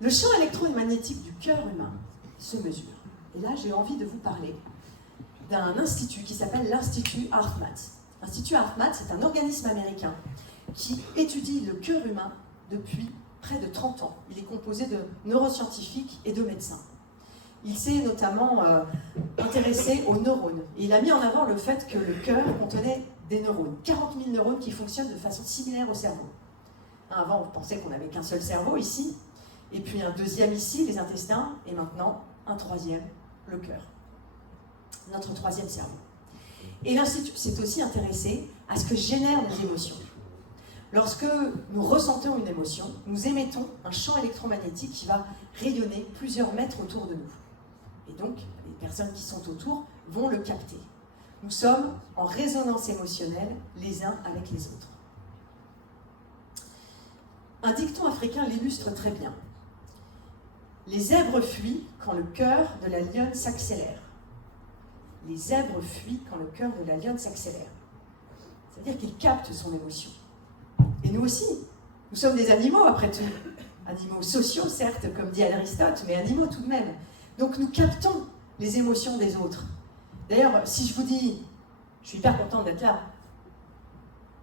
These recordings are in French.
Le champ électromagnétique du cœur humain se mesure. Et là, j'ai envie de vous parler d'un institut qui s'appelle l'Institut HeartMath. L'Institut HeartMath, c'est un organisme américain qui étudie le cœur humain depuis près de 30 ans. Il est composé de neuroscientifiques et de médecins. Il s'est notamment intéressé aux neurones. Et il a mis en avant le fait que le cœur contenait des neurones, 40 000 neurones qui fonctionnent de façon similaire au cerveau. Avant, on pensait qu'on n'avait qu'un seul cerveau ici, et puis un deuxième ici, les intestins, et maintenant un troisième, le cœur. Notre troisième cerveau. Et l'Institut s'est aussi intéressé à ce que génèrent nos émotions. Lorsque nous ressentons une émotion, nous émettons un champ électromagnétique qui va rayonner plusieurs mètres autour de nous. Et donc, les personnes qui sont autour vont le capter. Nous sommes en résonance émotionnelle les uns avec les autres. Un dicton africain l'illustre très bien. Les zèbres fuient quand le cœur de la lionne s'accélère. Les zèbres fuient quand le cœur de la lionne s'accélère. C'est-à-dire qu'ils captent son émotion. Et nous aussi, nous sommes des animaux après tout. Animaux sociaux, certes, comme dit Aristote, mais animaux tout de même. Donc nous captons les émotions des autres. D'ailleurs, si je vous dis, je suis hyper contente d'être là,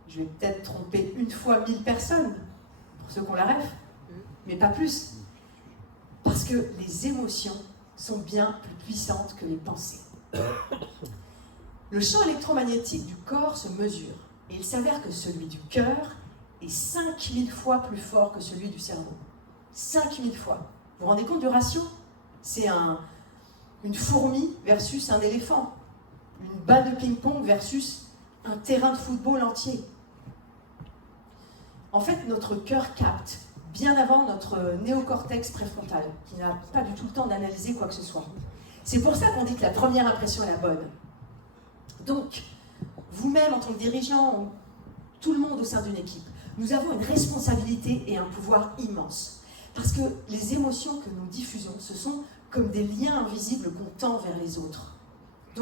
je vais peut-être tromper une fois 1000 personnes, pour ceux qui ont la ref, mais pas plus. Parce que les émotions sont bien plus puissantes que les pensées. Le champ électromagnétique du corps se mesure, et il s'avère que celui du cœur est 5000 fois plus fort que celui du cerveau. 5000 fois. Vous vous rendez compte du ratio? C'est une fourmi versus un éléphant. Une balle de ping-pong versus un terrain de football entier. En fait, notre cœur capte bien avant notre néocortex préfrontal, qui n'a pas du tout le temps d'analyser quoi que ce soit. C'est pour ça qu'on dit que la première impression est la bonne. Donc, vous-même en tant que dirigeant, tout le monde au sein d'une équipe, nous avons une responsabilité et un pouvoir immense. Parce que les émotions que nous diffusons, ce sont comme des liens invisibles qu'on tend vers les autres.